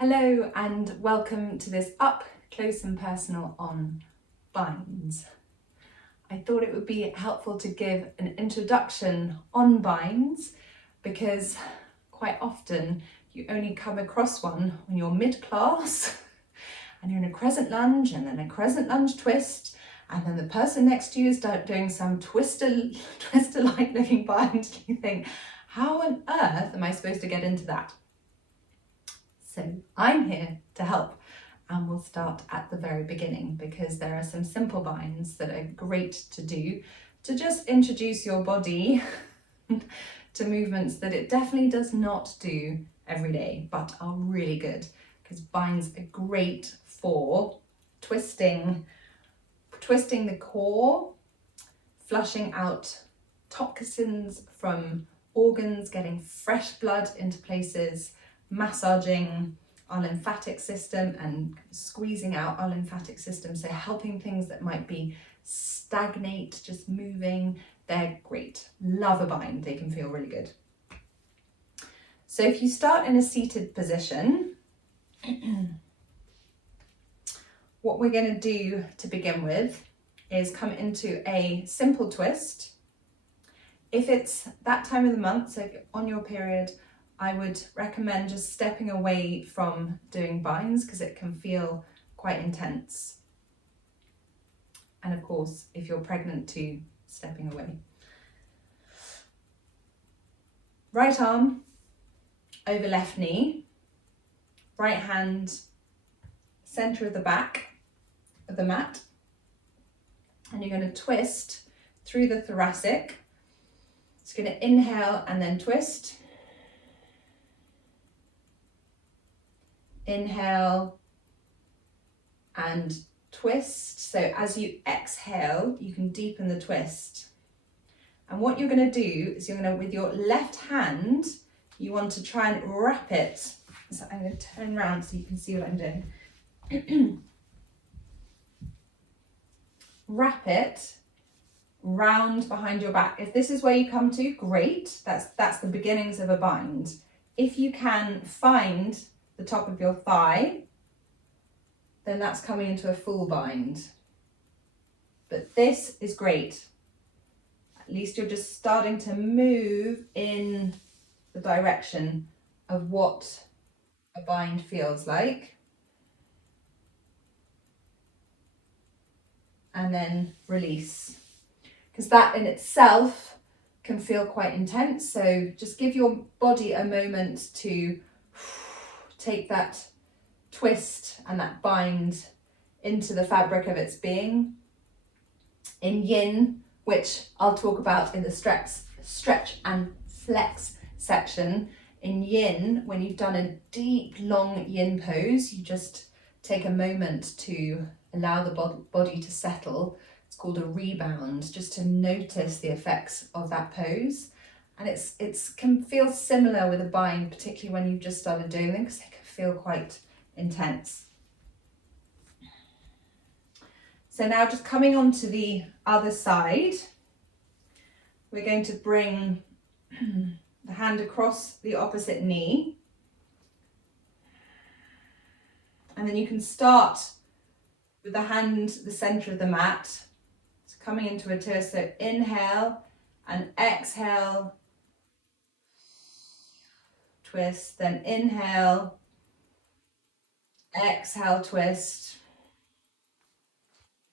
Hello and welcome to this up close and personal on binds. I thought it would be helpful to give an introduction on binds because quite often you only come across one when you're mid-class and you're in a crescent lunge and then a crescent lunge twist, and then the person next to you is doing some twister-like looking bind and you think, how on earth am I supposed to get into that? So I'm here to help, and we'll start at the very beginning because there are some simple binds that are great to do to just introduce your body to movements that it definitely does not do every day, but are really good because binds are great for twisting the core, flushing out toxins from organs, getting fresh blood into places, massaging our lymphatic system and squeezing out our lymphatic system, so helping things that might be stagnate, just moving. They're great. Love a bind, they can feel really good. So if you start in a seated position, what we're going to do to begin with is come into a simple twist. If it's that time of the month, so on your period, I would recommend just stepping away from doing binds because it can feel quite intense. And of course, if you're pregnant too, stepping away. Right arm over left knee, right hand center of the back of the mat. And you're going to twist through the thoracic. It's going to inhale and then twist. Inhale and twist. So as you exhale, you can deepen the twist. And what you're going to do is you're going to, with your left hand, you want to try and wrap it. So I'm going to turn around so you can see what I'm doing. Wrap it round behind your back. If this is where you come to, great. That's the beginnings of a bind. If you can find the top of your thigh, then that's coming into a full bind. But this is great. At least you're just starting to move in the direction of what a bind feels like. And then release. Because that in itself can feel quite intense. So just give your body a moment to take that twist and that bind into the fabric of its being. In yin, which I'll talk about in the stretch and flex section, in yin, when you've done a deep, long yin pose, you just take a moment to allow the body to settle. It's called a rebound, just to notice the effects of that pose. And it's can feel similar with a bind, particularly when you've just started doing them, because they can feel quite intense. So now just coming on to the other side, we're going to bring the hand across the opposite knee. And then you can start with the hand, the center of the mat. So coming into a twist, so inhale and exhale. Twist, then inhale, exhale, twist.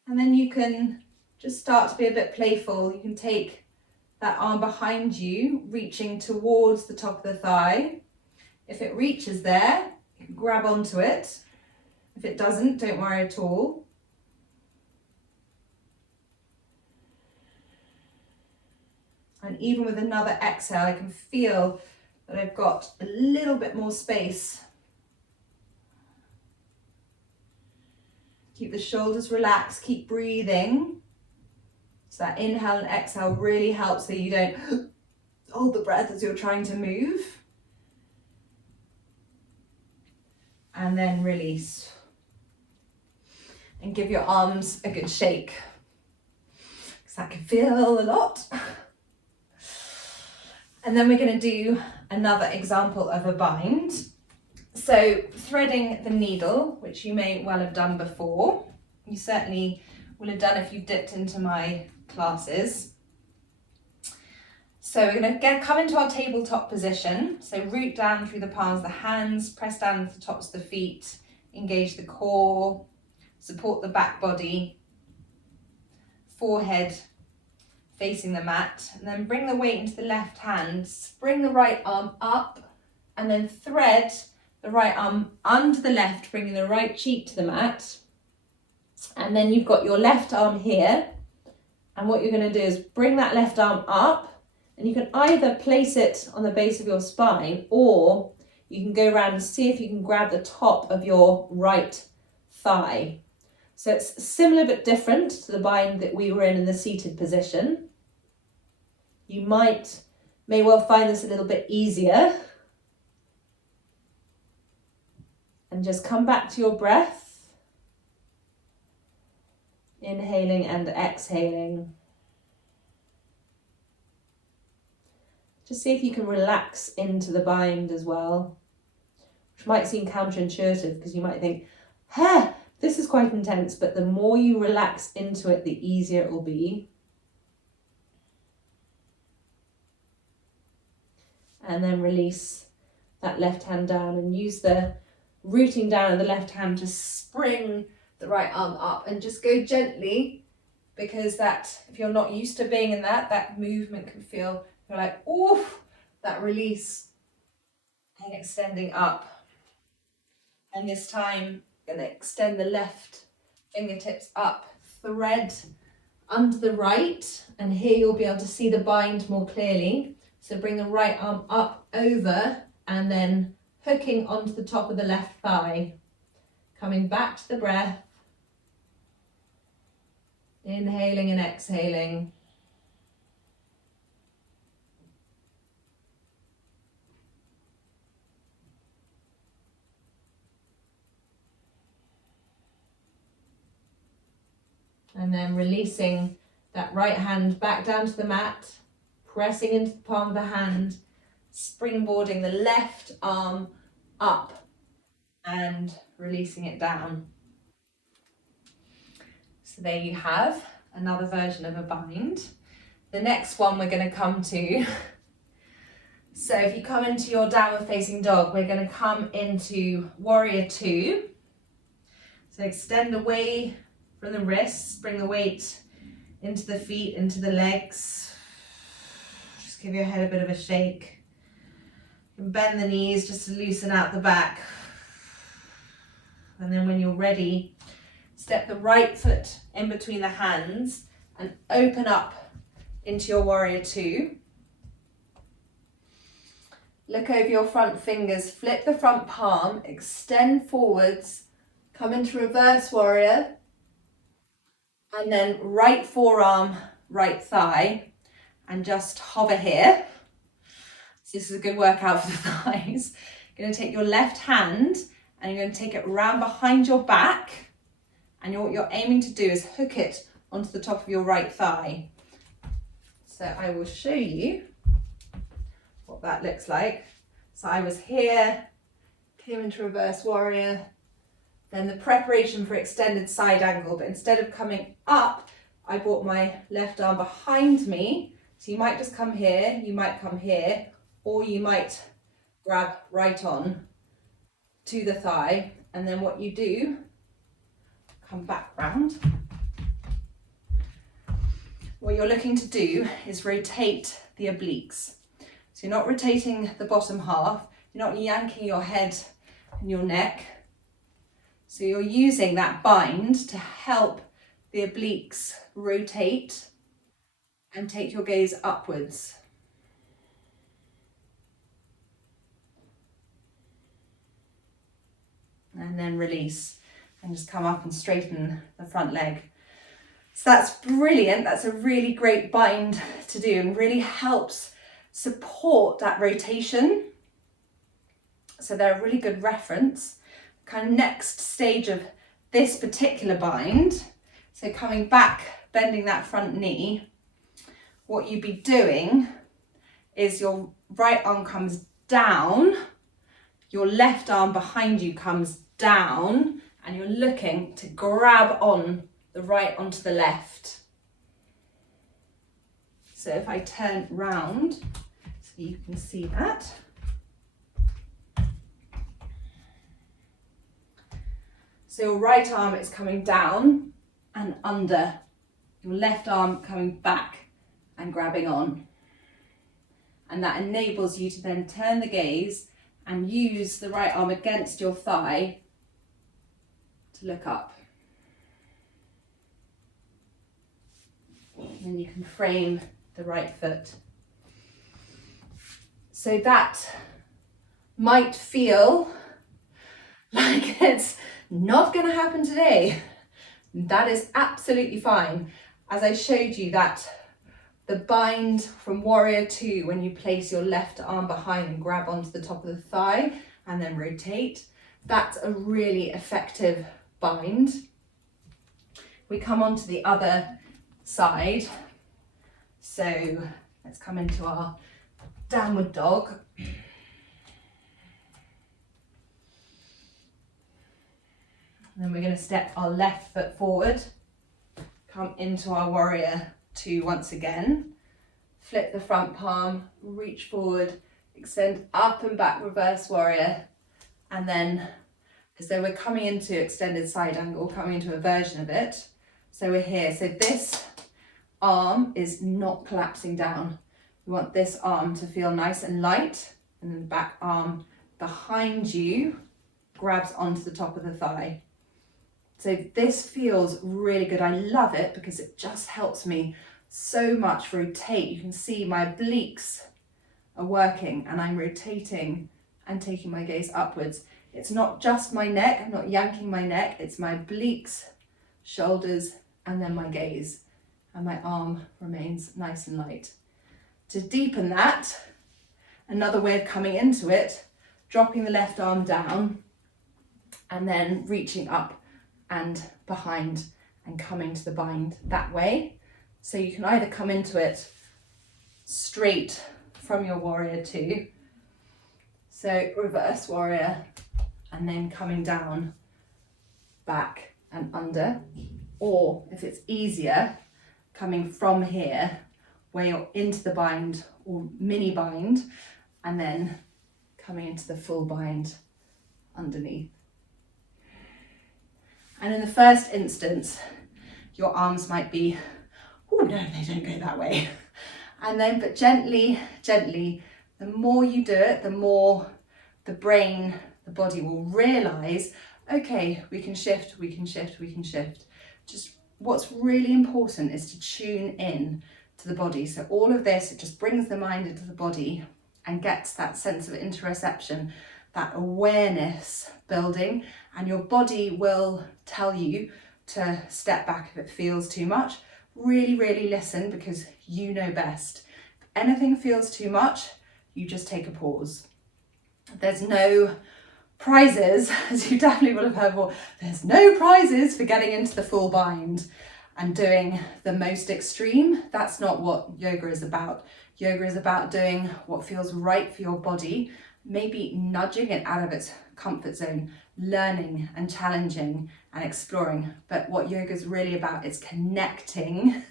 And then you can just start to be a bit playful. You can take that arm behind you, reaching towards the top of the thigh. If it reaches there, you can grab onto it. If it doesn't, don't worry at all. And even with another exhale, I can feel that I've got a little bit more space. Keep the shoulders relaxed, keep breathing. So that inhale and exhale really helps so you don't hold the breath as you're trying to move. And then release. And give your arms a good shake, because that can feel a lot. And then we're going to do another example of a bind. So threading the needle, which you may well have done before, you certainly will have done if you've dipped into my classes. So we're going to come into our tabletop position. So root down through the palms of the hands, press down into the tops of the feet, engage the core, support the back body, forehead facing the mat, and then bring the weight into the left hand, bring the right arm up, and then thread the right arm under the left, bringing the right cheek to the mat. And then you've got your left arm here, and what you're going to do is bring that left arm up, and you can either place it on the base of your spine, or you can go around and see if you can grab the top of your right thigh. So it's similar but different to the bind that we were in the seated position. You may well find this a little bit easier. And just come back to your breath. Inhaling and exhaling. Just see if you can relax into the bind as well, which might seem counterintuitive because you might think, this is quite intense, but the more you relax into it, the easier it will be. And then release that left hand down and use the rooting down of the left hand to spring the right arm up, and just go gently, because that, if you're not used to being in that movement can feel, you're like, oof, that release and extending up. And this time, going to extend the left fingertips up, thread under the right, and here you'll be able to see the bind more clearly. So bring the right arm up over and then hooking onto the top of the left thigh. Coming back to the breath. Inhaling and exhaling. And then releasing that right hand back down to the mat, pressing into the palm of the hand, springboarding the left arm up and releasing it down. So there you have another version of a bind. The next one we're going to come to. So if you come into your downward facing dog, we're going to come into warrior 2. So extend away from the wrists, bring the weight into the feet, into the legs. Just give your head a bit of a shake. And bend the knees just to loosen out the back. And then when you're ready, step the right foot in between the hands and open up into your warrior 2. Look over your front fingers, flip the front palm, extend forwards, come into reverse warrior, and then right forearm, right thigh, and just hover here. So this is a good workout for the thighs. You're going to take your left hand and you're going to take it round behind your back, and what you're aiming to do is hook it onto the top of your right thigh. So I will show you what that looks like. So I was here, came into reverse warrior, then the preparation for extended side angle, but instead of coming up, I brought my left arm behind me. So you might just come here, you might come here, or you might grab right on to the thigh, and then what you do, come back round. What you're looking to do is rotate the obliques. So you're not rotating the bottom half, you're not yanking your head and your neck. So you're using that bind to help the obliques rotate and take your gaze upwards. And then release and just come up and straighten the front leg. So that's brilliant. That's a really great bind to do and really helps support that rotation. So they're a really good reference. Kind of next stage of this particular bind. So coming back, bending that front knee, what you'd be doing is your right arm comes down your left arm behind you comes down and you're looking to grab on the right onto the left. So if I turn round so you can see that. So your right arm is coming down and under, your left arm coming back and grabbing on. And that enables you to then turn the gaze and use the right arm against your thigh to look up. And then you can frame the right foot. So that might feel like it's not going to happen today. That is absolutely fine. As I showed you that the bind from Warrior 2, when you place your left arm behind and grab onto the top of the thigh and then rotate, that's a really effective bind. We come onto the other side. So let's come into our downward dog. And then we're going to step our left foot forward, come into our Warrior 2 once again, flip the front palm, reach forward, extend up and back, reverse warrior, and then as though we're coming into extended side angle, coming into a version of it. So we're here. So this arm is not collapsing down. We want this arm to feel nice and light, and then the back arm behind you grabs onto the top of the thigh. So this feels really good. I love it because it just helps me so much rotate. You can see my obliques are working and I'm rotating and taking my gaze upwards. It's not just my neck, I'm not yanking my neck, it's my obliques, shoulders, and then my gaze. And my arm remains nice and light. To deepen that, another way of coming into it, dropping the left arm down and then reaching up and behind and coming to the bind that way. So you can either come into it straight from your Warrior 2, so reverse warrior, and then coming down, back and under, or if it's easier, coming from here where you're into the bind or mini bind, and then coming into the full bind underneath. And in the first instance, your arms might be, oh no, they don't go that way. And then, but gently, gently, the more you do it, the more the brain, the body will realize, okay, we can shift, we can shift, we can shift. Just what's really important is to tune in to the body. So all of this, it just brings the mind into the body and gets that sense of interoception, that awareness building, and your body will tell you to step back if it feels too much. Really, really listen because you know best. If anything feels too much, you just take a pause. There's no prizes, as you definitely will have heard before, there's no prizes for getting into the full bind and doing the most extreme. That's not what yoga is about. Yoga is about doing what feels right for your body, maybe nudging it out of its comfort zone, learning and challenging and exploring. But what yoga is really about is connecting.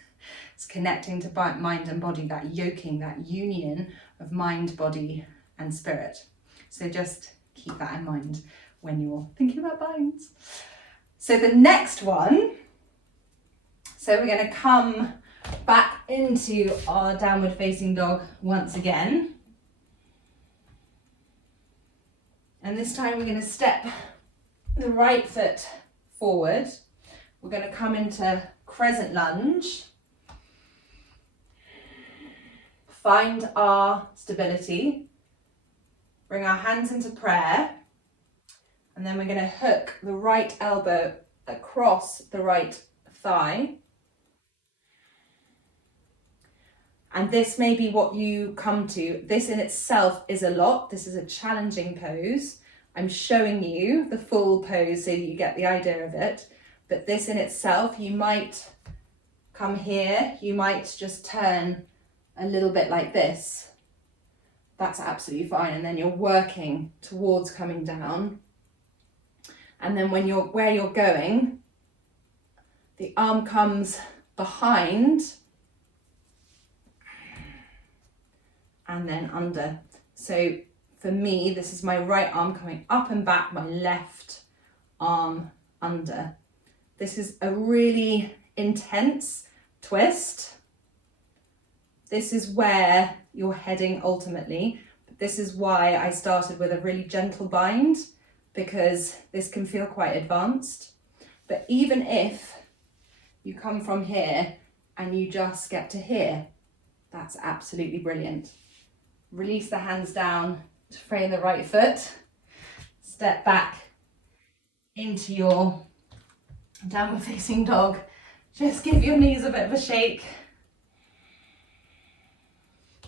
It's connecting to mind and body, that yoking, that union of mind, body and spirit. So just keep that in mind when you're thinking about binds. So the next one, so we're going to come back into our downward facing dog once again. And this time we're going to step the right foot forward. We're going to come into crescent lunge. Find our stability. Bring our hands into prayer. And then we're going to hook the right elbow across the right thigh. And this may be what you come to. This in itself is a lot. This is a challenging pose. I'm showing you the full pose so that you get the idea of it. But this in itself, you might come here. You might just turn a little bit like this. that's absolutely fine. And then you're working towards coming down. And then when where you're going, the arm comes behind and then under. So for me, this is my right arm coming up and back, my left arm under. This is a really intense twist. This is where you're heading ultimately. This is why I started with a really gentle bind, because this can feel quite advanced. But even if you come from here and you just get to here, that's absolutely brilliant. Release the hands down to frame the right foot. Step back into your downward facing dog. Just give your knees a bit of a shake.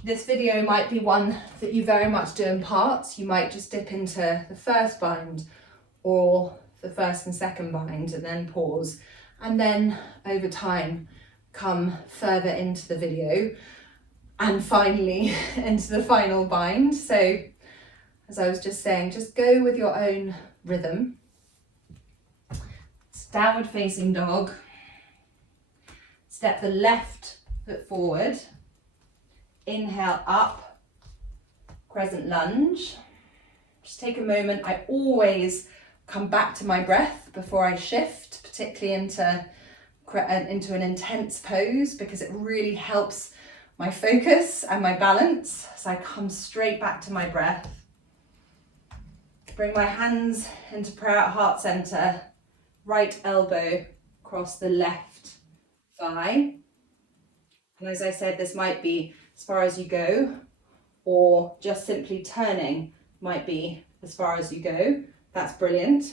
This video might be one that you very much do in parts. You might just dip into the first bind or the first and second bind and then pause. And then over time, come further into the video and finally into the final bind. So as I was just saying, just go with your own rhythm. It's downward facing dog. Step the left foot forward. Inhale up, crescent lunge. Just take a moment. I always come back to my breath before I shift, particularly into an intense pose, because it really helps my focus and my balance. So I come straight back to my breath. Bring my hands into prayer at heart center, right elbow across the left thigh. And as I said, this might be as far as you go, or just simply turning might be as far as you go. That's brilliant.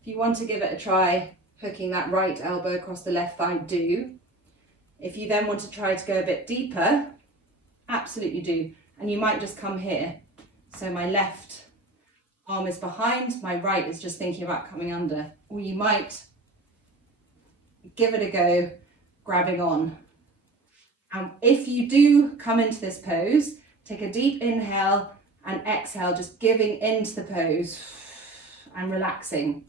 If you want to give it a try, hooking that right elbow across the left thigh, do. If you then want to try to go a bit deeper, absolutely do. And you might just come here. So my left arm is behind, my right is just thinking about coming under. Or you might give it a go, grabbing on. And if you do come into this pose, take a deep inhale and exhale, just giving into the pose and relaxing.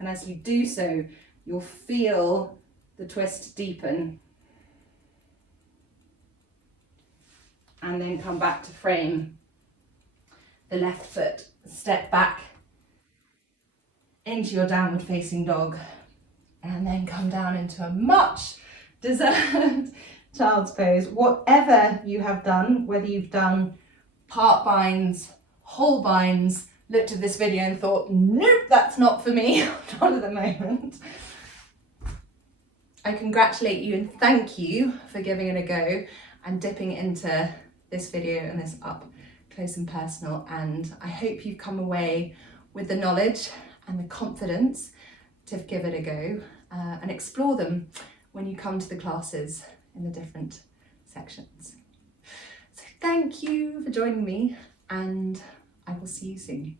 And as you do so, you'll feel the twist deepen. And then come back to frame the left foot. Step back into your downward facing dog. And then come down into a much deserved child's pose. Whatever you have done, whether you've done part binds, whole binds, looked at this video and thought, nope, that's not for me, not at the moment. I congratulate you and thank you for giving it a go and dipping into this video and this up close and personal. And I hope you've come away with the knowledge and the confidence to give it a go and explore them when you come to the classes in the different sections. So thank you for joining me, and I will see you soon.